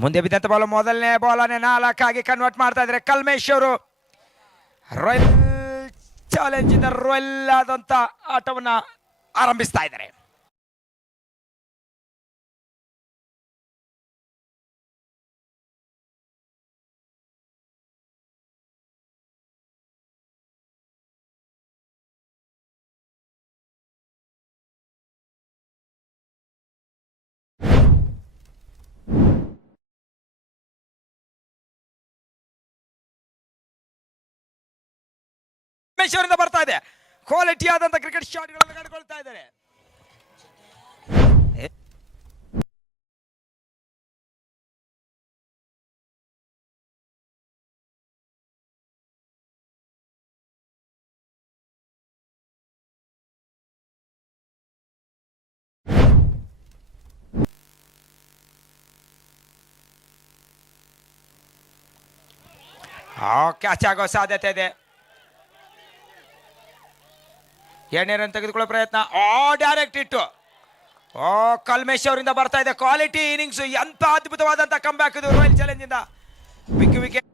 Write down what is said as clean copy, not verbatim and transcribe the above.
ಮುಂದೆ ಬಿದ್ದಂತ ಬಾಲ್ ಮೊದಲನೇ ಬಾಲನ್ನೇ 4 ಆಗಿ ಕನ್ವರ್ಟ್ ಮಾಡ್ತಾ ಇದ್ದಾರೆ ಕಲ್ಮೇಶ್ ಅವರು. ರಾಯಲ್ ಚಾಲೆಂಜ್ ಇಂದ ರಾಯಲ್ ಆದಂತ ಆಟವನ್ನ ಆರಂಭಿಸ್ತಾ ಇದ್ದಾರೆ. ಅವರಿಂದ ಬರ್ತಾ ಇದೆ ಕ್ವಾಲಿಟಿ ಆದಂತ ಕ್ರಿಕೆಟ್ ಶಾಟ್ ಗಳನ್ನು ಕಂಡುಕೊಳ್ತಾ ಇದ್ದಾರೆ. ಕ್ಯಾಚ್ ಆಗೋ ಸಾಧ್ಯತೆ ಇದೆ. ಎರಡನೇ ರನ್ ತೆಗೆದುಕೊಳ್ಳೋ ಪ್ರಯತ್ನ. ಡೈರೆಕ್ಟ್ ಇಟ್ಟು ಕಲ್ಮೇಶ್ ಅವರಿಂದ ಬರ್ತಾ ಇದೆ ಕ್ವಾಲಿಟಿ ಇನ್ನಿಂಗ್ಸ್. ಎಂತ ಅದ್ಭುತವಾದಂತ ಕಮ್ ಬ್ಯಾಕ್ ಇದು ರಾಯಲ್ ಚಾಲೆಂಜ್ ಇಂದ. Big wicket.